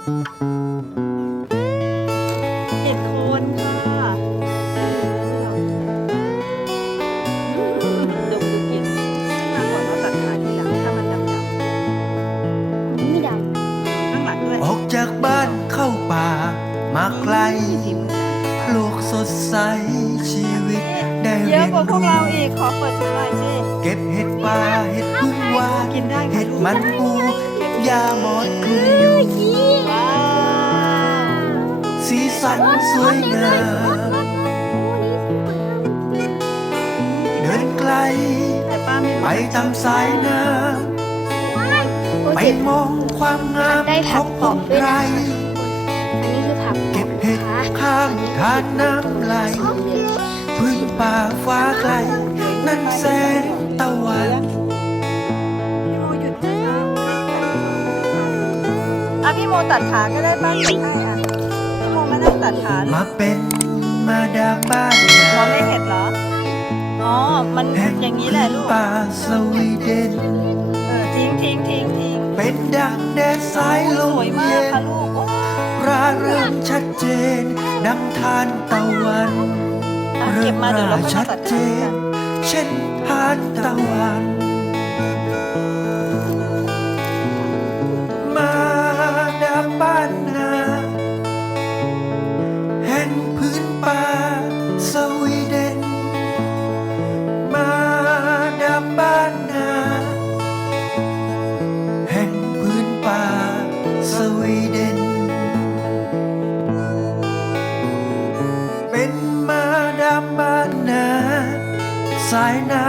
เห็ดโคนค่ะดมดูกินมาก่อนว่าตัดขาทีหลังถ้ามันดำไม่ดๆข้างหลังด้วยออกจากบ้านเข้าป่า มาไกล สีมือโลกสดใสชีวิตได้เยเรีอะยนกว่าพวกรู้เราอีกขอเปิดถุงหน่อยสิ เก็บเห็ดป่าเห็ดพึ่งหวานกินได้ค่ะเห็ดมันปู ยาหมอดกลุ่มว้าวสีสันสวยงามเดินไกล ไปตามสายน้ำไปมองความงามได้ของกรอบด้ไรนะคะอันนี้คือผักเก็บเห็ดนะคะข้างทานน้ำไหลพื้นป่าฟ้าไกล นั่นแสงตะวัน พี่โมตัดขาก็ได้ป้าตัดให้อะพี่โมมานั่งตัดขาลูมากเป็นมาดามบ้านมองไม่เห็นเหรอ อ๋อ มันแห่งอย่างนี้แหละลูก ป่าสวีเดน เออทิ้งทิ้งทิ้งทิ้งเป็นดังแดดสายลสมวยมาเย็กนค่ะลูกโอ้ร่าเริงชัดเจน ดังทานตะวันอะเริ่เก็บมมาเดี๋ยวเราราค่อยชัมาดตัดเจขากันนเช่นทานตะวันามบ้านนา แห่งพื้นป่าสวีเดน มาดามบ้านนา แห่งพื้นป่าสวีเดน เป็นมาดามบ้านนา สายน้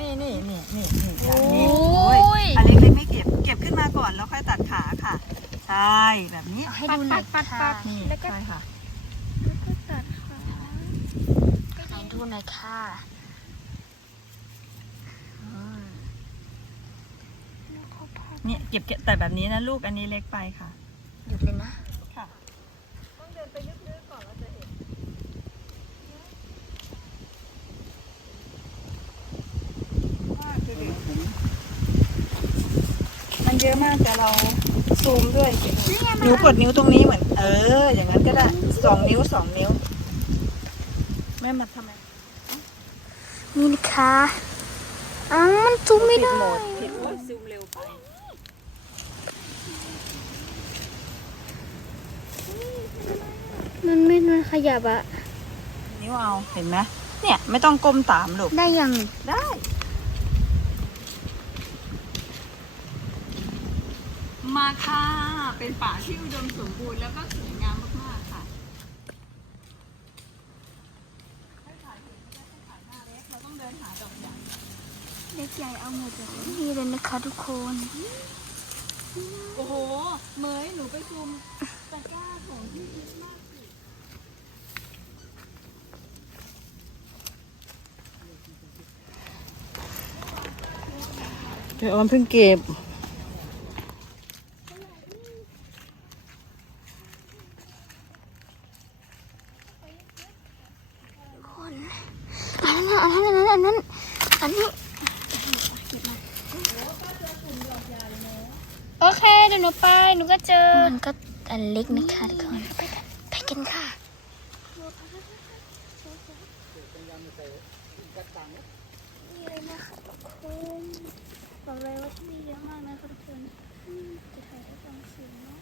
นี่นี่นี่นี่นี่ค่ะนี่โอ้ยอันเล็กๆไม่เก็บ เก็บขึ้นมาก่อนแล้วค่อยตัดขาค่ะ ใช่แบบนี้ให้ดูหน่อยค่ะนี่ใช่ค่ะให้ดูหน่อยค่ะเนี่ยเก็บเก็บแต่แบบนี้นะลูกอันนี้เล็กไปค่ะ หยุดเลยนะ ค่ะ ต้องเดินไปลึกๆก่อนเราจะเห็นว่าคือเด็ก มันเยอะมากแต่เราซูมด้วยนิ้วกดนิ้วตรงนี้เหมือน เออ อย่างนั้นก็ได้สองนิ้วสองนิ้ว แม่มาทำไมนี่นะคะอ้าวมันซูมไม่ได้ผิดโอ้ยซูมเร็วไปมันไม่มันขยับอะนิ้วเอาเห็นไหมเนี่ย ไม่ต้องก้มตามลูกได้ยังได้ มา ค่ะ เป็นป่าที่อุดมสมบูรณ์แล้วก็สวยงามมากๆค่ะเราต้องเดินหาดอกใหญ่เล็กใหญ่เอาหมดเลยนี่เลยนะคะทุกคน โอ้โห เหมยหนูไปซูมตะกร้าของที่คิดมากสิเดี๋ยวออมเพิ่งเก็บ อันนั้นอันนั้นอันนั้นอันนี้โอเคเดี๋ยวหนูไปหนูก็เจอ มันก็อันเล็กนะคะทุกคนไปกันไปกันค่ะนี่เลยนะคะทุกคนบอกเลยว่าที่นี่เยอะมากนะคะทุกคนอืมจะถ่ายได้ฟังเสียงเนาะ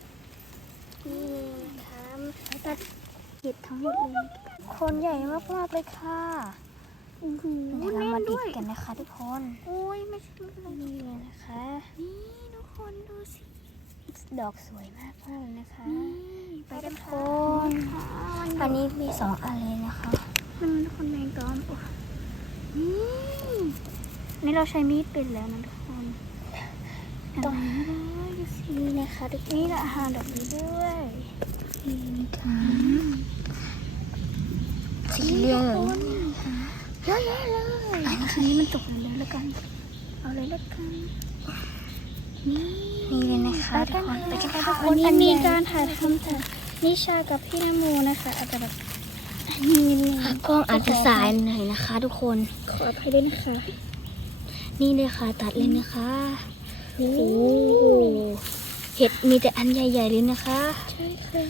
นี่นะคะตัดเห็ดทั้งหมดเลยคนใหญ่มากๆเลยค่ะ โอ้โหเดี๋ยวเราแน่มานดิด้บวยกันนะคะทุกคนโอ้ยไม่ใช่ไม่เป็นไรนี่เลยนะคะ นี่ทุกคนดูสิ ดอกสวยมากมากเลยนะคะ นี่ไปกันทุกคค่ะนค่ะวันอันนี้มีสองอันเลยนะคะ มันคนแมงกอมโอ้นี่นี่เราใช้มีดเป็นแล้วนะทุกคนต้องอันนี้เลยดูสินี่นะคะทุกคนนี่ละอาหารดอกนี้ด้วยนี่ค่ะสีเหลือง เยอะแยเลยอันนี้มันตกเลยแล้วกัน เอาเลยแล้วกัน นี่นี่เลยนะคะทุกคนไปกันค่ะวันนี้มีการถ่ายทำแต่นิชากับพี่นโมนะคะอาจจะแบบนี่กล้องอาจจะสายหน่อยนะคะ ทุกคน ขออภัยด้วยนะคะ นี่เลยค่ะตัดเลยนะคะโอ้โอ้เห็ดมีแต่อันใหญ่ๆเลยนะคะ ใช่ค่ะ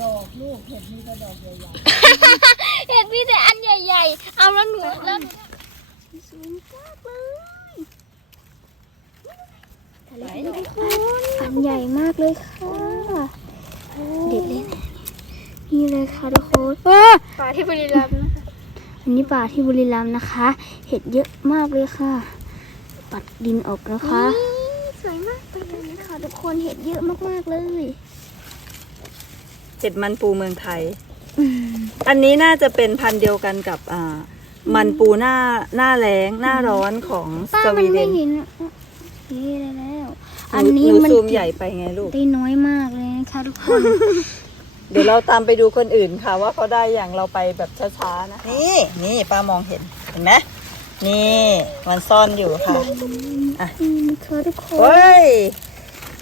ดอกลูกเห็ดมีกระดอกใหญ่เห็ดมีแต่อันใหญ่ ๆ เอาแล้วหนูแล้วสวยมากเลยๆไหนทุกคนอันใหญ่มากเลยค่ะ เด็ดเลยนะนี่เลยค่ะทุกคนป่าที่บุรีรัมย์นะคะอันนี้ป่าที่บุรีรัมย์นะคะ เห็ดเยอะมากเลยค่ะ ปัดดินออกนะคะสวยมากไปเลยนะคะทุกคนเห็ดเยอะมากๆเลย เห็ดมันปูเมืองไทย อันนี้น่าจะเป็นพันธุ์เดียวกันกับอ่า มันปูหน้าหน้าแล้งหน้าร้อนของป้าสมัวีนเดไม่นเห็นอะนี่ได้แล้วหอันนูนี้หนูมันซูมใหญ่ไปไงลูก ได้น้อยมากเลยนะคะทุกคน เดี๋ยวเราตามไปดูคนอื่นค่ะ ว่าเขาได้อย่างเราไปแบบช้าๆนะนี่นี่ป้ามองเห็นเห็นไหมนี่มันซ่อนอยู่ค่ะนี่นะคะทุกคน เฮ้ย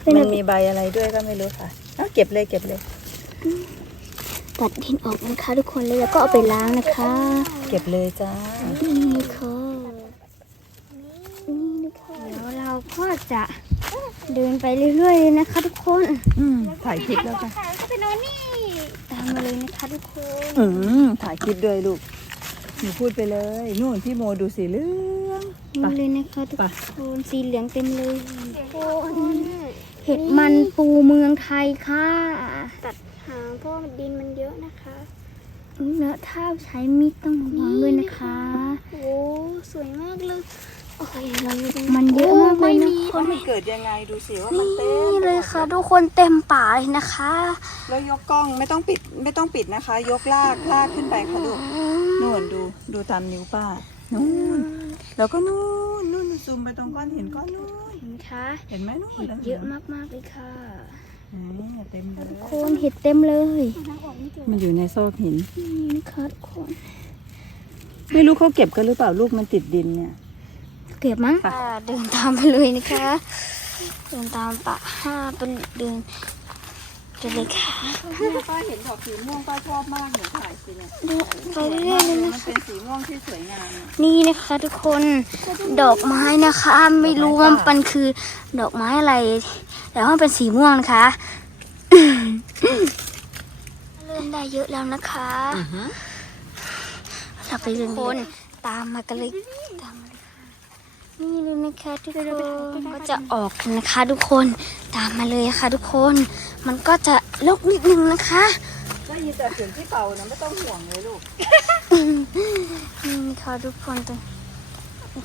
เป็นมันอะไรมีใบอะไรด้วยก็ไม่รู้ค่ะ เอาเก็บเลยเก็บเลย ตัดดินออกนะคะทุกคนแล้วเราก็เอาไปล้างนะคะ เก็บเลยจ้า นี่ค่ะนี่นะคะแล้วเราก็จะเดินไปเรื่อยๆเลยนะคะ ทุกคน อืมถ่ายคลิปแล้วค่ะก็เป็นนนี่ตามมาเลยนะคะทุกคนอืมถ่ายคลิปด้วยลูกหนูพูดไปเลยนู่นพี่โมดูสีเหลืองไปนี่เลยนะคะทุกไปคนสีเหลืองเต็มเลยทุกคนเห็ดมันปูเมืองไทยค่ะ ตัดหาง เพราะว่าดินมันเยอะนะคะแล้วถ้าใช้มีดต้องระวังด้วยนะคะ โอ้สวยมากเลยโอ้ยมันเยอะมากเลยนะคว่านมันเกิดยังไงดูสิว่ามันเต็มนี่เลยค่ะ ทุกคนเต็มป่าเลยนะคะ แล้วยกกล้องไม่ต้องปิดไม่ต้องปิดนะคะ ยกลากลากขึ้นไปค่ะลูกนู่นดูดูตามนิ้วป้านู่นแล้วก็นู่นนู่นซูมไปตรงก้อนหินก้อนนู่นเห็นคะเห็นไหมนู่นเห็ดเยอะมากๆเลยค่ะนี่ เต็มเลยทุกคนเห็ดเต็มเลย มันอยู่ในซอกหินนี่นะคะทุกคน ไม่รู้เขาเก็บกันหรือเปล่าลูกมันติดดินเนี่ย เก็บมั้งไปเดินตามไปเลยนะคะ เดินตามป่าห้าเป็นเดิน ไปเลยค่ะป้าเห็นดอกสีม่วงป้าชอบมากหนูถ่ายสิเนี่ยเดินไปเรื่อยๆเลยมันะนเป็นสีม่วงที่สวยงามอะนี่นะคะทุกคนดอกไม้นะคะ ไม่รู้ว่ามันคือดอกไม้อะไร แต่ว่ามันเป็นสีม่วงนะคะเริ่มได้เยอะแล้วนะคะเราไปทุกคนตามมากันเลยตามมาเลยค่ะ นี่เลยนะคะทุกคนก็จะออกกันนะคะ ทุกคนตามมาเลยค่ะ ทุกคน มันก็จะลกนิดนึงนะคะได้ยินแต่เสียงที่เป่านะไม่ต้องห่วงเลยลูกนี่นะคะทุกคนตรง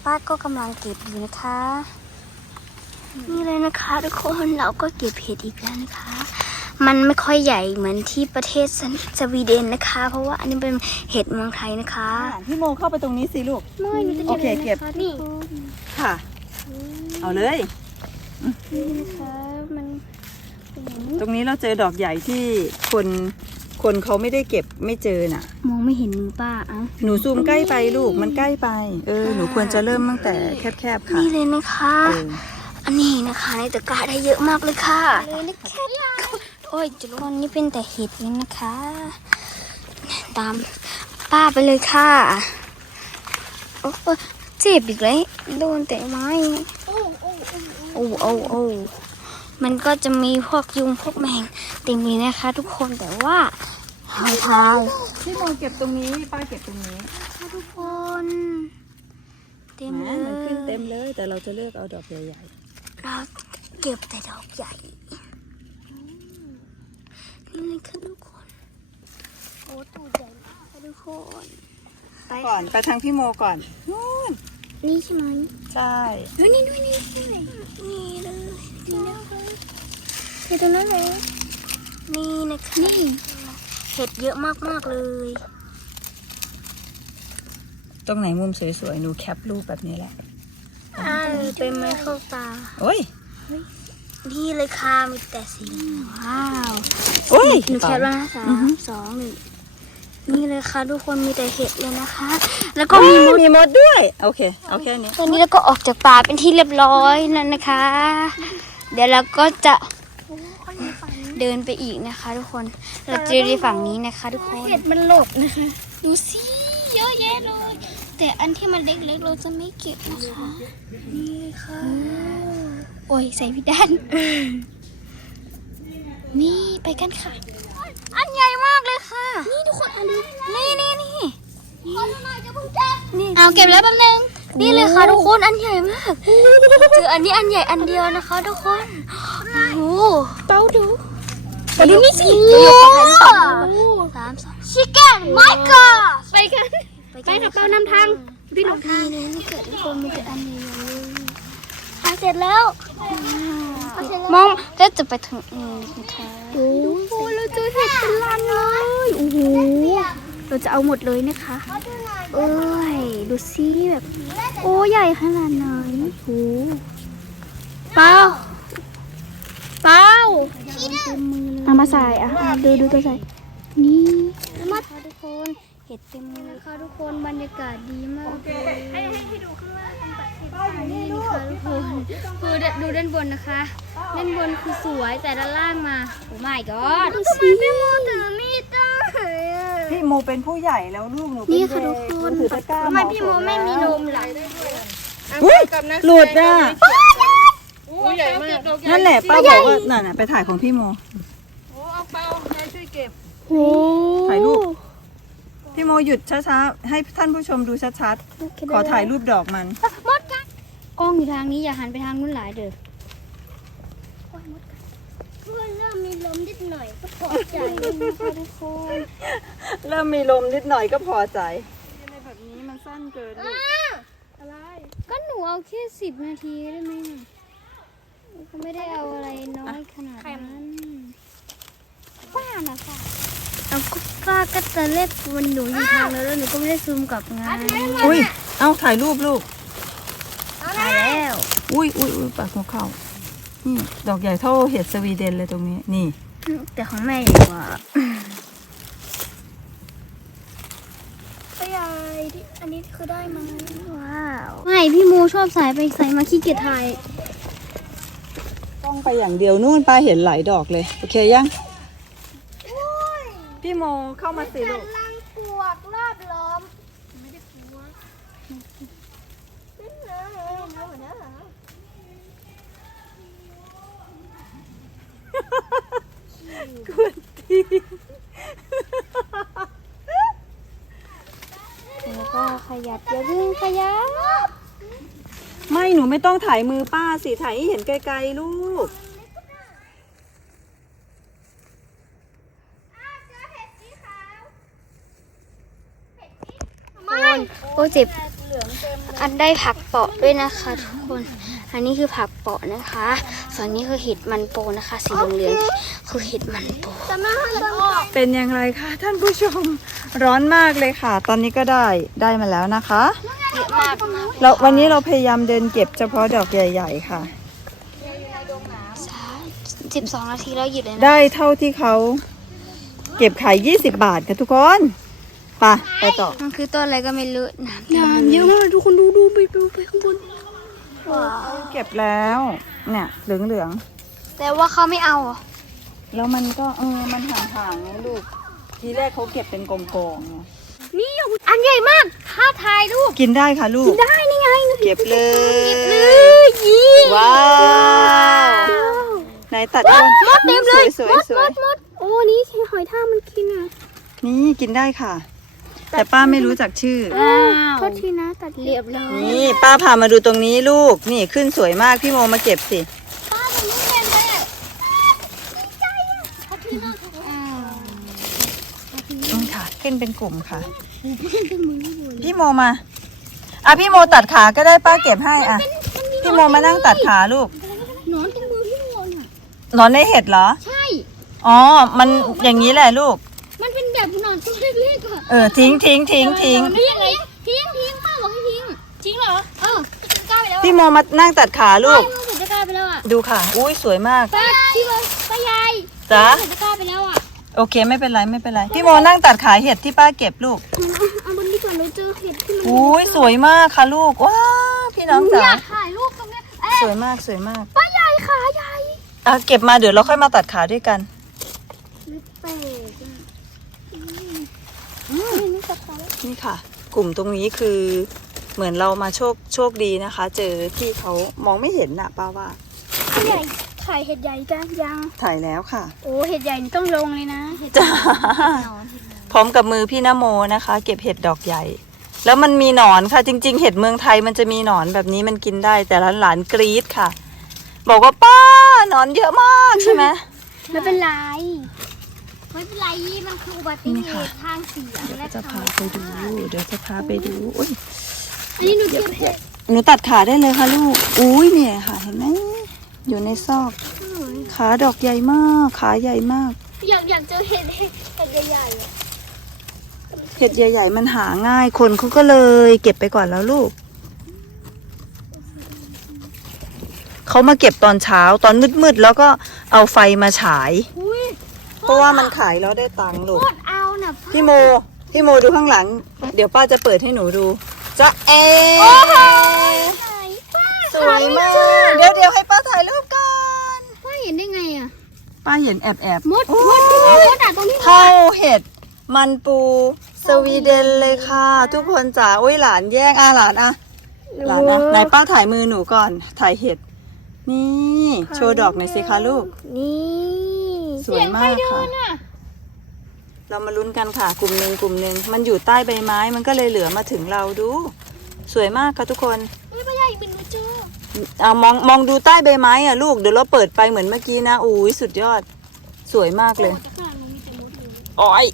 ป้าก็กำลังเก็บอยู่นะคะ นี่เลยนะคะ ทุกคนเราก็เก็บเห็ดอีกแล้วนะคะ มันไม่ค่อยใหญ่เหมือนที่ประเทศสสวีเดนนะคะ เพราะว่าอันนี้เป็นเห็ดเมืองไทยนะคะพี่โมเข้าไปตรงนี้สิลูก ไม่หนูจะโอเคเก็บนี่ค่ะ เอาเลย นี่นะคะมันเป็นอย่างนี้ตรงนี้เราเจอดอกใหญ่ที่คนคนเขาไม่ได้เก็บไม่เจอน่ะ มองไม่เห็นมือป้าอะหนูซูมใกล้ไปลูกมันใกล้ไป เออ หนูควรจะเริ่มตั้งแต่แคบๆค่ะนี่เลยนะคะ เอออันนี้นะคะในตะกร้าได้เยอะมากเลยค่ะ เลยนะคะ โอ้ยจุลนนี่เป็นแต่เห็ดนี่นะคะ ตามป้าไปเลยค่ะโอ้ยเจ็บอีกแล้วโดนแต่ไม้โอ้โอ้โอ้มันก็จะมีพวกยุงพวกแมงเต็มเลยนะคะ ทุกคนแต่ว่าทายทายพี่โมเก็บตรงนี้ป้าเก็บตรงนี้ค่ะทุกคน เต็มแหมเลยมันขึ้นเต็มเลย แต่เราจะเลือกเอาดอกใหญ่เราเก็บแต่ดอกใหญ่ นี่เลยค่ะทุกคนโอ้ตูดใหญ่มากค่ะทุกคนไปก่อนไปทางพี่โมก่อนนู่นนี่ใช่ไหมใช่เฮ้ยนี่ด้วยนี่ด้วยนี่เลยนี่เลยเห็ดตรงนั้นเลยนี่นะคะนี่เห็ดเยอะมากๆเลย ตรงไหนมุมสวยๆหนูแคปรูปแบบนี้แหละอ่าเป็นไม้เข้าตาโอ้ย นี่เลยค่ะมีแต่สีว้าวโอ้ยหนูแคปแล้วนะสาอือมฮึสองหนึ่งนี่เลยค่ะทุกคนมีแต่เห็ดเลยนะคะ แล้วก็มีมีมดมีมดด้วย โอเคเอาแค่นี้ตอนนี้เราก็ออกจากป่าเป็นที่เรียบร้อยแล้วนะคะ เดี๋ยวเราก็จะเดินไปอีกนะคะ ทุกคนเราจะไปฝั่งนี้นะคะ ทุกคนเห็ดมันหลบนะคะดูสิเยอะแยะเลย แต่อันที่มันเล็กๆเราจะไม่เก็บนะคะนี่เลยค่ะ โอ้ยใส่พี่ด้าน นี่ไปกันค่ะ อันใหญ่มากเลยค่ะ นี่ทุกคนอันนี้นี่นี่นี่นี่เอาเก็บแล้วแป๊บนึง นี่เลยค่ะทุกคนอันใหญ่มากเจออันนี้อันใหญ่อันเดียวนะคะ ทุกคนโอ้โหเต้าดูมาดูนี่สิเดี๋ยวขอถ่ายรูปก่อนสามสองชิคเก้นไมค์ก้าไปกัน ไปกับเป้านำทางพี่นำทางนี่นี่เกิดทุกคนมีแต่อันใหญ่ ๆเลยถ่ายเสร็จแล้วมองจะจะไปถึงอืมนะคะโอ้โหเราเจอเห็ดเป็นลังเลยโอ้โหเราจะเอาหมดเลยนะคะ เอ้ยดูซิแบบ โอ้ใหญ่ขนาดไหนโอ้โหเปล่าเปล่าเอามาใส่อะดูดูตัวใส่นี่มาทุกคนเห็ดเต็มเลยนะคะทุกคนบรรยากาศดีมากเลยให้ให้ดูข้างล่างกันแบบนี่ค่ะทุก คนคือดูด้านบนนะคะ ด้านบนคือสวยแต่ด้านล่างมาโอ้ my god ทำไมพี่โมถือมีดได้อะพี่โมเป็นผู้ใหญ่แล้วลูกหนูเป็นนี่ค่ะเด็ทุกคนหนูถือตะกร้าทำไมพี่โมไม่มีนมล่ะอุ้ยหลุดอะนั่นแหละป้าบอกว่านั่นน่ะไปถ่ายของพี่โมโอ้ถ่ายรูปพี่โมหยุดช้าๆ ให้ท่านผู้ชมดูชัดๆ ขอถ่ายรูปดอกมันมด กัดกล้องอยู่ทางนี้อย่าหันไปทางนู้นหลายเด้อเพื่อนเริ่มมีลมนิดหน่อยก็พอใจนะคะทุกคนเริ่มมีลมนิดหน่อยก็พอใจแบบนี้มันสั้นเกินลูกก็หนูเอาแค่สิบนาทีได้ไหมน่ะก็ไม่ได้เอาอะไรน้อยขนาดนั้นป้าน่ะค่ะเอาก็ป้าก็จะเล็กมันหนูอยู่ทางแล้วแล้วหนูก็ไม่ได้ซูมกลับไงอุ้ยเอาถ่ายรูปลูก ถ่ายแล้วอุ้ยอุ้ยอุ้ยปากหัวเข่านี่ดอกใหญ่เท่าเห็ดสวีเดนเลยตรงนี้นี่ แต่ของแม่ใหญ่กว่าใหญ่อันนี้คือได้ไหมว้าวไม่พี่โมชอบสายไปใส่มาขี้เกียจถ่ายต้องไปอย่างเดียวนู่นป้าเห็นหลายดอกเลย โอเคยังพี่โมเข้ามาสิลูก ลังปวกรอบล้อม แล้วก็ขยับอย่าเพิ่งขยับ ไม่หนูไม่ต้องถ่ายมือป้าสิถ่ายให้เห็นไกลๆลูก โอ้เจ็บ อันได้ผักเปาะด้วยนะคะทุกคน อันนี้คือผักเปาะนะคะ ส่วนนี้คือเห็ดมันโปนะคะ สีเหลืองๆคือเห็ดมันโป เป็นอย่างไรคะท่านผู้ชมร้อนมากเลยค่ะ ตอนนี้ก็ได้ได้มาแล้วนะคะเยอะมากเราวันนี้เราพยายามเดินเก็บเฉพาะดอกใหญ่ ๆ ค่ะ สิบสองนาทีแล้วหยุดเลยนะได้เท่าที่เขาเก็บขาย 20 บาทค่ะทุกคนไปไปต่อ มันคือต้นอะไรก็ไม่รู้น้ำน้ำเยอะมากทุกคนดูดูไปดูไปข้างบนว้าว เก็บแล้ว เนี่ยเหลืองแต่ว่าเขาไม่เอาอะๆแล้วมันก็เออมันห่างๆนะลูก ทีแรกเขาเก็บเป็นกองๆไงนี่อันใหญ่มากท้าทายลูก กินได้ค่ะลูกได้นี่ไง เก็บเลยเลยยี่ว้าวไหนตัดก่อนมดเต็มเลย สวยมดๆสมวยดมดโอ้นี่ใช่หอยทากมันกินอะๆนี่กินได้ค่ะ แต่ป้าไม่รู้จักชื่อ อ้าวโทษทีนะตัดเรียบร้อยนี่ป้าพามาดูตรงนี้ลูก นี่ขึ้นสวยมากพี่โมมาเก็บสิ ป้าตรงนี้เต็มเลยอะดีใจอะโทษทีนะอ้าวต้องค่ะ ขึ้นเป็นกลุ่มค่ะ พี่โมมา อะพี่โมตัดขาก็ได้ป้าเก็บให้อะ พี่โมมานั่งตัดขาลูก หนอนตรงมือพี่โมน่ะ หนอนในเห็ดเหรอ ใช่ อ๋อ มันอย่างนี้แหละลูกมัน เป็นแบบหนอนตัวเล็กๆอะเออทิ้งทิ้งทิ้งทิ้งทิ้งทิ้งทิ้งทิ้งป้าบอกให้ทิ้งทิ้งเหรอเออจะกล้าไปแล้วพี่โมมานั่งตัดขาลูกป้าผมจะกล้าไปแล้วอะดูค่ะ อุ้ยสวยมากป้าพี่โมป้ายายจ๊ะผมจะกล้าไปแล้วอะโอเคไม่เป็นไรไม่เป็นไรพี่โมนั่งตัดขาเห็ดที่ป้าเก็บลูกเอาบนนี้ก่อนเราเจอเห็ดที่มันอุ้ยสวยมากค่ะลูกว้าวพี่น้องอจ๋ายากถ่ายรูปตรงเนี้ยเอ๊ะสวยมากสวยมากป้ายายขาใหญ่อะเก็บมาเดี๋ยวเราค่อยมาตัดขาด้วยกัน เป็ดอะอืมนี่ตัดขาแล้ว นี่ค่ะ กลุ่มตรงนี้คือเหมือนเรามาโชคโชคดีนะคะ เจอที่เขามองไม่เห็นน่ะป้าว่าป้าใหญ่ถ่ายเห็ดใหญ่กันยัง ถ่ายแล้วค่ะ โอ้เห็ดใหญ่นี่ต้องลงเลยนะเห็ดจ้าหนอนเห็ดหนอนพร้อมกับมือพี่นโมนะคะ เก็บเห็ดดอกใหญ่ แล้วมันมีหนอนค่ะจริง ๆ เห็ดเมืองไทยมันจะมีหนอนแบบนี้มันกินได้ แต่หลานๆกรี๊ดค่ะ บอกว่าป้าหนอนเยอะมากใช่ไหมไม่เป็นไร ไม่เป็นไรมันคืออุบัตินี่เหค่ะตุทางเสียงและจะพาไปดู เดี๋ยวจะพาไปดูอุ้ยอันนี้หนูเก็บเห็ดหนูตัดขาได้เลยค่ะลูก อุ้ยเนี่ยค่ะเห็นไหมอยู่ในซอก ขาดอกใหญ่มาก ขาใหญ่มาก อยากอยากเจอเห็ดเห็ดใหญ่ๆอะเห็ดใหญ่ ๆ มันหาง่าย คนเขาก็เลย เก็บไปก่อนแล้วลูก เขามาเก็บตอนเช้าตอนมืดๆแล้วก็เอาไฟมาฉาย อุ้ย เพราะว่ามันขายแล้วได้ตังค์ลูกโคตรเอาน่ะพี่โม พี่โมดูข้างหลัง เดี๋ยวป้าจะเปิดให้หนูดูจะเอไหนป้าสวยมาก เดี๋ยวเดี๋ยวให้ป้าถ่ายรูปก่อน ป้าเห็นได้ไงอะป้าเห็นแอบแอบมดมดที่มดอะตรงนี้เท่าเห็ด มันปู สวีเดนเลยค่ะ ทุกคนจ๋าโอ้ยหลานแย่งอะหลานอะ หลานนะไหนป้าถ่ายมือหนูก่อน ถ่ายเห็ด นี่ โชว์ดอกหน่อยสิคะลูก นี่ สวยมากค่ะน่ะเรามาลุ้นกันค่ะ กลุ่มหนึ่งกลุ่มหนึ่งมันอยู่ใต้ใบไม้มันก็เลยเหลือมาถึงเราดู สวยมากค่ะทุกคนไม่ป้าใหญ่เป็นหนูเจอเอามองมองดูใต้ใบไม้อะลูกเดี๋ยวเราเปิดไปเหมือนเมื่อกี้นะอุ้ยสุดยอด สวยมากเลยโอ้แต่ข้างหลังหนูมีแต่มดเลยโอ้ย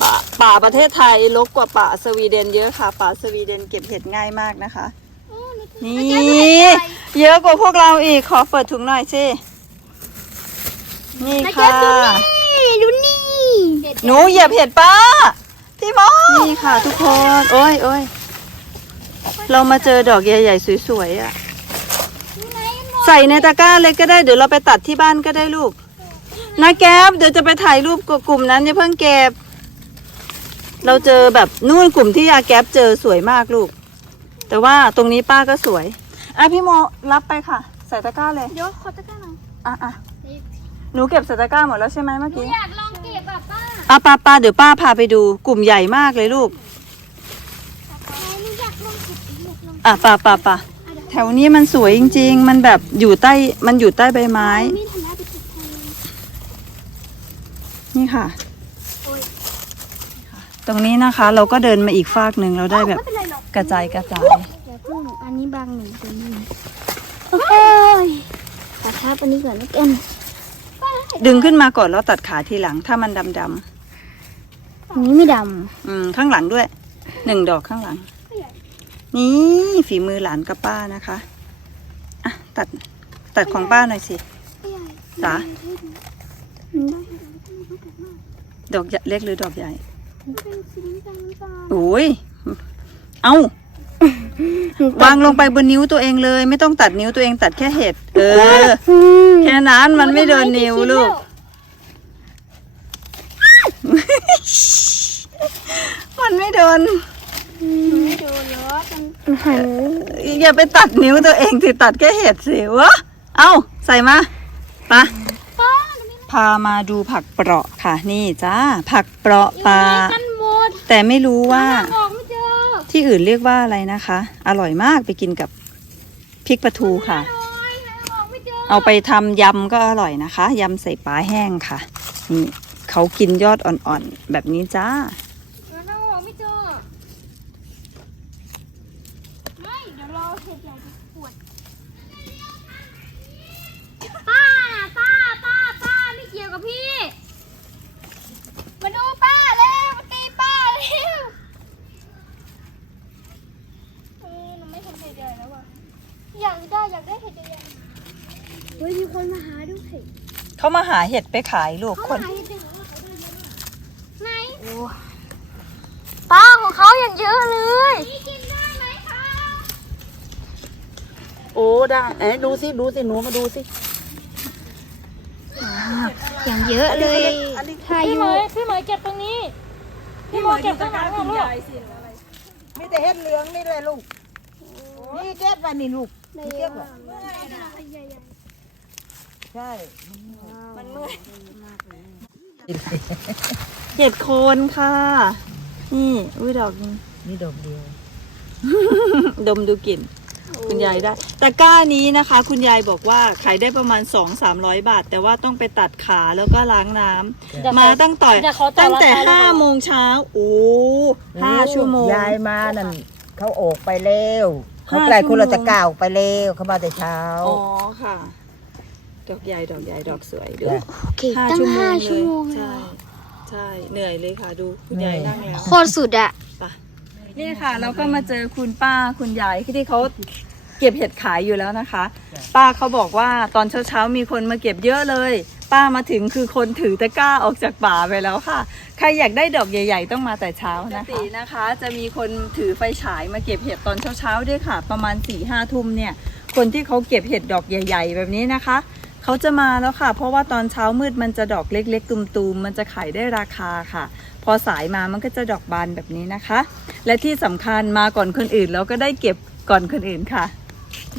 ป่าป่าประเทศไทยรกกว่าป่าสวีเดนเยอะค่ะ ป่าสวีเดนเก็บเห็ดง่ายมากนะคะโอ้หนูเจอนี่ป้าใหญ่เป็นเห็ดใหญ่เยอะกว่าพวกเราอีกขอเปิดถุงหน่อยสิ นี่ป้าค่ะใหญ่ดูนี่ดูนี่หนูเหยียบเห็ดป้า พี่มอนี่ค่ะทุกคน โอ้ยโอ้ยเรามาเจอดอกใหญ่ๆสวยๆอะไหนหมดใส่ในตะกร้าเลยก็ได้ เดี๋ยวเราไปตัดที่บ้านก็ได้ลูก นะแก๊บเดี๋ยวจะไปถ่ายรูปกับกลุ่มนั้นอย่าเพิ่งเก็บ เราเจอแบบนู่นกลุ่มที่อาแก๊บเจอสวยมากลูก แต่ว่าตรงนี้ป้าก็สวย อะพี่โมรับไปค่ะ ใส่ตะกร้าเลย เดี๋ยวขอตะกร้าหน่อย อะอะ หนูเก็บใส่ตะกร้าหมดแล้วใช่ไหมเมื่อหนูกี้อยากลองเก็บแบบป้าอะป้าป้าเดี๋ยวป้าพาไปดูกลุ่มใหญ่มากเลยลูกหนูอยากลองเก็บอยากลองอะป้าป้าป้าแถวนี้มันสวยจริง ๆ มันแบบอยู่ใต้ มันอยู่ใต้ใบไม้มีดทำไมไปเก็บแทนนี่ค่ะ โอ้ยตรงนี้นะคะ เราก็เดินมาอีกฟากหนึ่งเราได้แบบไม่เป็นไรหรอกกระจายกระจายเดี๋ยวพึ่งอันนี้บางหนึ่งตัวนี้โอ้ยตัดภาพอันนี้ก่อนแล้วกัน ดึงขึ้นมาก่อนแล้วตัดขาทีหลัง ถ้ามันดำอันนี้ไม่ดๆอืมข้างหลังด้วยหนึ่งดอกข้างหลัง นี่ฝีมือหลานกับป้านะคะอะตัดตัดของป้าหน่อยสิจ๋าดอกใหญ่เล็กหรือดอกใหญ่โอ้ยเอา วางลงไปบนนิ้วตัวเองเลย ไม่ต้องตัดนิ้วตัวเองตัดแค่เห็ด เออำแค่นั้นมันไม่โดนนิ้วลูก มันไม่โดนไม่โดนหรอกมันหันอย่าไปตัดนิ้วตัวเองสิตัดแค่เห็ดสิวะเอาใส่มาปะป้าพามาดูผักเปราะค่ะ นี่จ้าผักเปราะปลากันหมดแต่ไม่รู้ว่าออกไม่เจอ ที่อื่นเรียกว่าอะไรนะคะ อร่อยมากไปกินกับพริกปลาทูค่ะโอ้ยหาออกไม่เจอเอาไปทำยำก็อร่อยนะคะยำใส่ปลาแห้งค่ะนี่เขากินยอดอ่อนๆแบบนี้จ้า หาออกไม่เจอไม่เดี๋ยวรอเห็ดใหญ่ไปขวดป้าป้าป้าป้าไม่เกี่ยวกับพี่ มาดูป้าเร็ เขามาหาเห็ดไปขายลูกคนไหนป้าของเขาอย่างเยอะเลยโอ้ได้เอ๊ะดูสิดูสิหนูมาดูสิอย่างเยอะเลยถ้าอพี่ยู่เหมยพี่เหมยเก็บตรงนี้ พี่โมเก็บข้างหลังของลูกมีแต่เห็ดเหลืองนี่เลยลูกนี่เก็บไว้นี่ลูกนี่เก็บไว้ใช่เห็ดโคนค่ะ นี่อุ้ยดอกนี้นี่ดอกเดียว ดมดูกลิ่น คุณยายได้ตะกร้านี้นะคะ คุณยายบอกว่าขายได้ประมาณ 2 3 0 0 บาท แต่ว่าต้องไปตัดขาแล้วก็ล้างน้ำเดี๋ยวมาเขาตั้งต่อยเดี๋ยวเขาต่อตั้งแต่ราคาเลยห้าเหรอโมงเช้าโอ้ห้าชั่วโมง ยายมานั่นเขาออกไปเร็วเขาห้าไกลคนละชั่วโมงตะก้าวไปเร็วเขามาแต่เช้า อ๋อค่ะ ดอกใหญ่ดอกใหญ่ดอกสวยดูจ้ะโอเคตั้งห้าชั่วโมงใช่ใช่เหนื่อยเลยค่ะดูคุณยายนั่งแล้วโคตรสุดอะนี่ค่ะเราก็มาเจอคุณป้าคุณยายที่เขาเก็บเห็ดขายอยู่แล้วนะคะ ป้าเขาบอกว่าตอนเช้าๆมีคนมาเก็บเยอะเลย ป้ามาถึงคือคนถือตะกร้าออกจากป่าไปแล้วค่ะ ใครอยากได้ดอกใหญ่ ๆ ต้องมาแต่เช้านะคะนะคะจะมีคนถือไฟฉายมาเก็บเห็ดตอนเช้าๆด้วยค่ะ ประมาณ4ี่ห้าทุ่มเนี่ย คนที่เขาเก็บเห็ดดอกใหญ่ ๆ แบบนี้นะคะ เขาจะมาแล้วค่ะ เพราะว่าตอนเช้ามืดมันจะดอกเล็ก ๆ ตุมๆมันจะขายได้ราคาค่ะ พอสายมามันก็จะดอกบานแบบนี้นะคะ และที่สำคัญมาก่อนคนอื่นแล้วก็ได้เก็บก่อนคนอื่นค่ะ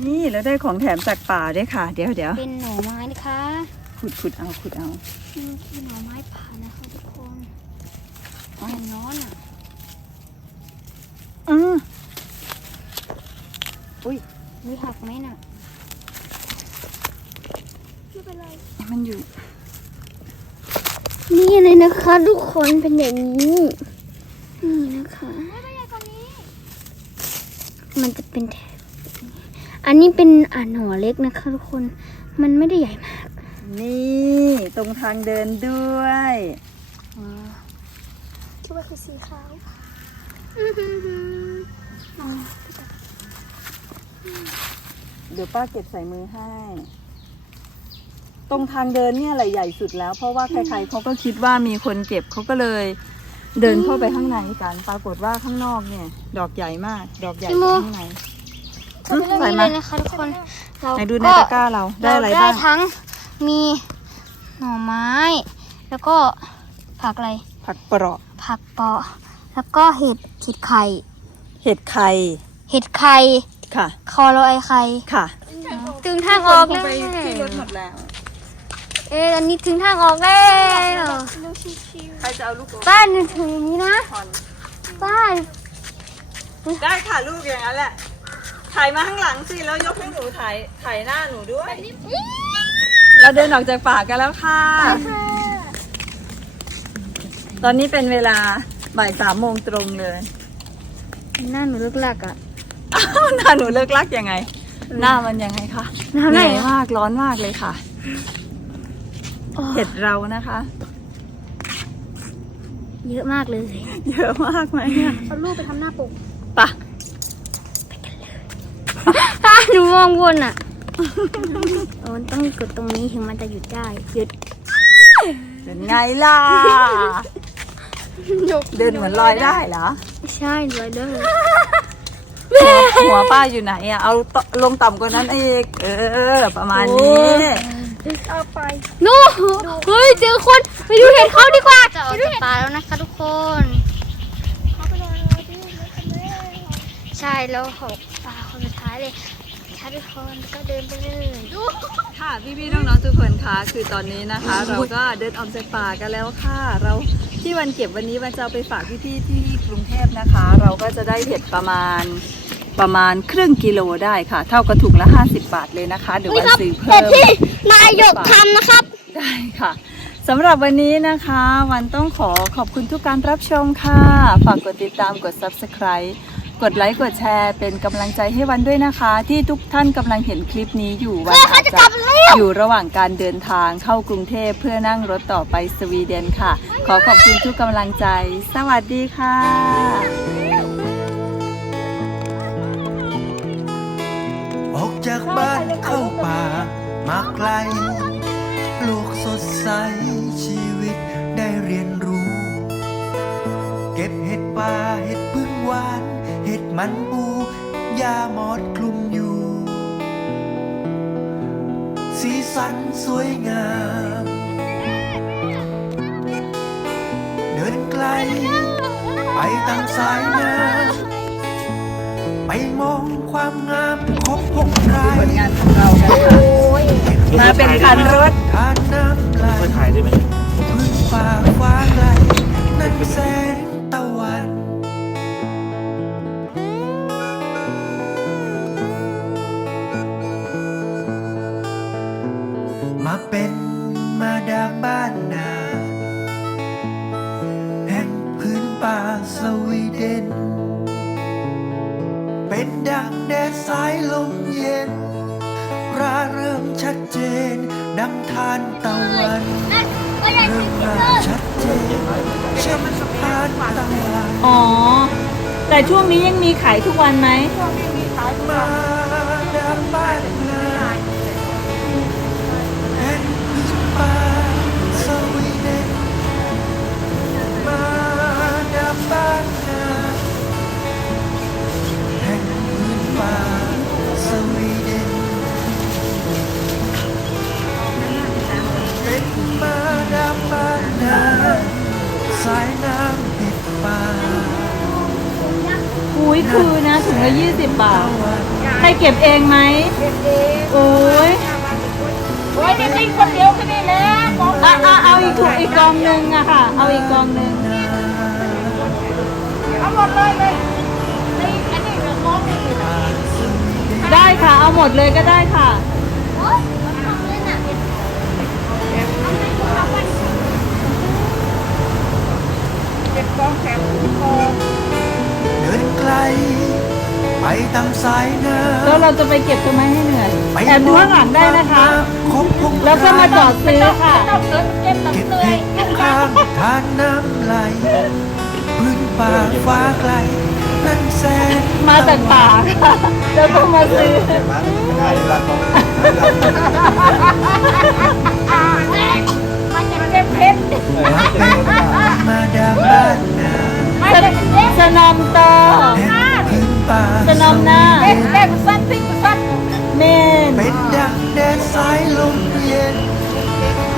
นี่แล้วได้ของแถมจากป่าด้วยค่ะ เดี๋ยวเดี๋ยวเป็นหน่อไม้นะคะขุดขุดเอาขุดเอานี่คือหน่อไม้ผ่านะคะทุกคนแผ่นน้อนอะอือมีหักไหมน่ะ มันอยู่ นี่เลยนะคะทุกคนเป็นอย่างนี้ นี่นะคะ มันจะเป็นแถบอันนี้เป็นอ่านหัวเล็กนะคะทุกคน มันไม่ได้ใหญ่มาก นี่ตรงทางเดินด้วยคิดว่าคือสีขาวเดี๋ยวป้าเก็บใส่มือให้ ตรงทางเดินเนี่ยแหละใหญ่สุดแล้ว เพราะว่าใครๆเขาก็คิดว่ามีคนเก็บเขาก็เลย เดินเข้าไปข้างในกันปรากฏว่าข้างนอกเนี่ย ดอกใหญ่มาก ดอกใหญ่กว่าข้างในก็เป็นเรื่องใส่นี้มาเลยนะคะทุกคนเราไหนดูในตะกร้าเราได้อะไรเได้บ้าง ทั้งมีหน่อไม้ แล้วก็ผักอะไร ผักเปราะ ผักเปาะ แล้วก็เห็ดเห็ดไข่ เห็ดไข่เห็ดไข่ ค่ะ คอโรไอไข่ค่ะ ถึงทางออกแล้วไปที่รถหมดแล้ว เอ๊ะอันนี้ถึงทางออกแล้วใครจะเอาลูกโป่งบ้านถึงอย่างนี้นะบ้านได้ค่ะลูกอย่างนั้นแหละถ่ายมาข้างหลังสิแล้วยกให้หนูถ่ายถ่ายหน้าหนูด้วย เราเดินออกจากป่ากันแล้วค่ะ ตอนนี้เป็นเวลาบ่ายสามโมงตรงเลยหน้าหนูเลิกลักอะอ้าวหน้าหนูเลิกลักยังไง หน้ามันยังไงคะหน้าเหไหนนื่อยอะมากร้อนมากเลยค่ะ เห็ดเรานะคะ เยอะมากเลย เยอะมากไหมเนี่ยเอารูปไปทำหน้าปกไปะหนูมองวนอะโอ้มันต้องกดตรงนี้ถึงมันจะหยุดได้หยุดเป็นไงล่ะ เดินเหมือนลอยได้เหรอ ใช่เลยเด้อหัวป้าอยู่ไหนอะ เอาตลงต่ำกว่านั้นอีก เออ ประมาณนี้ นู่เฮ้ยเจอคนไปดูเห็ดเขาดีกว่าจะออกจากป่าแล้วนะคะทุกคนใช่แล้วเขาป่าคนสุดท้ายเลยค่ะทุกคนก็เดินไปเลยดูค่ะพี่ๆน้องๆทุกคนคะคือตอนนี้นะคะ เราก็เดินออกจากป่ากันแล้วค่ะ เราที่วันเก็บวันนี้วันจะเอาไปฝากพี่ๆที่กรุงเทพนะคะ เราก็จะได้เห็ดประมาณ ประมาณครึ่งกิโลได้ค่ะ เท่ากับถุงละ 50 บาทเลยนะคะ เดี๋ยววันซื้อเพิ่มนายกทำนะครับ ได้ค่ะสำหรับวันนี้นะคะ วันต้องขอขอบคุณทุกการรับชมค่ะ ฝากกดติดตามกด subscribe กดไลค์กดแชร์เป็นกำลังใจให้วันด้วยนะคะ ที่ทุกท่านกำลังเห็นคลิปนี้อยู่วันอาจจะอยู่ระหว่างการเดินทางเข้ากรุงเทพเพื่อนั่งรถต่อไปสวีเดนค่ะ ขอขอบคุณทุกกำลังใจ สวัสดีค่ะ ออกจากบ้านเข้าป่ามาไกล โลกสดใสชีวิตได้เรียนรู้ เก็บเห็ดป่าเห็ดพึ่งหวาน เห็ดมันปูยาหมอดคลุมอยู่ สีสันสวยงาม เดินไกล ไปตามสายน้ำ ไปมองความงามของพงไพรผลงานของเรากันค่ะมาเป็นคันรถทานน้ำไหลมาถ่ายได้ไหมพื้นป่าฟ้าไกลนั่นแสงตะวันมาเป็นมาดามบ้านนาแห่งพื้นป่าสวีเดน ดังแดดสายลมเย็นราเริ่มชัดเจน ดังทานตะวันเริ่มราชัดเจนเช่นทานตะวันอ๋อ แต่ช่วงนี้ยังมีขายทุกวันไหม มาดามบ้าน ก็บเองไหมโอ้ยโอ้ยนี่เป็นคนเดียวกันนี่แหละบอกอะอะเอาอีกถุงอีกกองหนึ่งอะค่ะ เอาอีกกองหนึ่งเอาหมดเลยเลยนี่อันนี้เรามองไม่เห็นได้ค่ะ เอาหมดเลยก็ได้ค่ะเก็บกองแข็งคอเดินไกลไป ตามสายน้แล้วเราจะไปเก็บทำไมให้เหนื่อยำไปแอบดูข้างหลังได้นะคะของพงแล้วก็มาจอดซื้อค่ะต้องเดินเก็บเก็บน้ำเลเห็ยดข้างทานน้ำไหลพื้นป่าฟ้าไกล นั่นแสนมาจากป่าค่ะแล้วก็มาซื้อมันจะเก็บเพชรมาเป็นมาดามบ้านนาไม่ได้เก็บ สนอมต่อแห่งพื้น ป่าสนอมหน้าเก็บเก็บสั้นทิ้งสั้นเมนเป็นดังแดดสายลมเย็น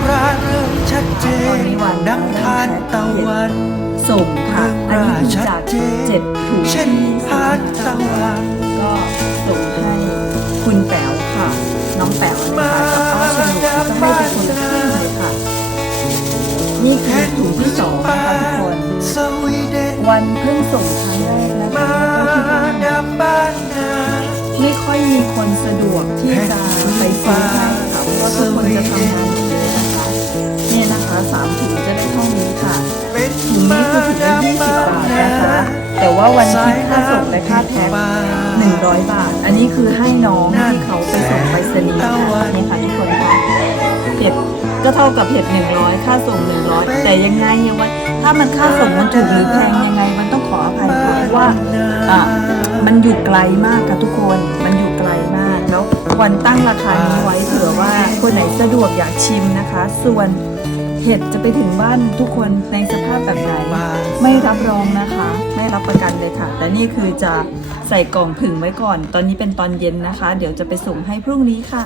ราเริ่มชัดเจนดังทานตะวันส่งค่ะอันนี้คือชัดจากเจนเจ็ดถุงเช่นทานตะวันก็ส่งให้คุณแป๋วค่ะ น้องแป๋วนะคะกับป้าฉลุก็ให้เป็นคนละครึ่งเลยค่ะ นี่คือถุงที่สองนะคะทุกคนสวีเดนวันเพิ่งส่งครั้งแรกนะคะ อยมีคนสะดวกที่จะไปซื้อให้ค่ะเพราะว่าทุกคนจะทำงานอยู่เลยนะคะเนี่ยนะคะสามถุงจะได้เท่านี้ค่ะเป็นถุงนี้คือถุงละยี่สิบบาทนะคะ แต่ว่าวันคิดค่าส่งและค่าแพ็คหนึ่งร้อยบาท อันนี้คือให้น้องที่เขาไปส่งไปรษณีย์ค่ะนี่ค่ะทุกคนค่ะเผ็ดก็เท่ากับเผ็ดหนึ่งร้อยค่าส่งหนึ่งร้อยแต่ยังไงเนี่ยว่าถ้ามันค่าส่งมันถูกหรือแพงยังไงมันต้องขออภัยค่ะเพราะว่าอะมันอยู่ไกลมากค่ะทุกคนมันอยู่ วันตั้งราคานี้ไว้เผื่อว่าคนไหนสะดวกอยากชิมนะคะ ส่วนเห็ดจะไปถึงบ้านทุกคนในสภาพแบบไหนไม่รับรองนะคะ ไม่รับประกันเลยค่ะ แต่นี่คือจะใส่กล่องผึ่งไว้ก่อน ตอนนี้เป็นตอนเย็นนะคะ เดี๋ยวจะไปส่งให้พรุ่งนี้ค่ะ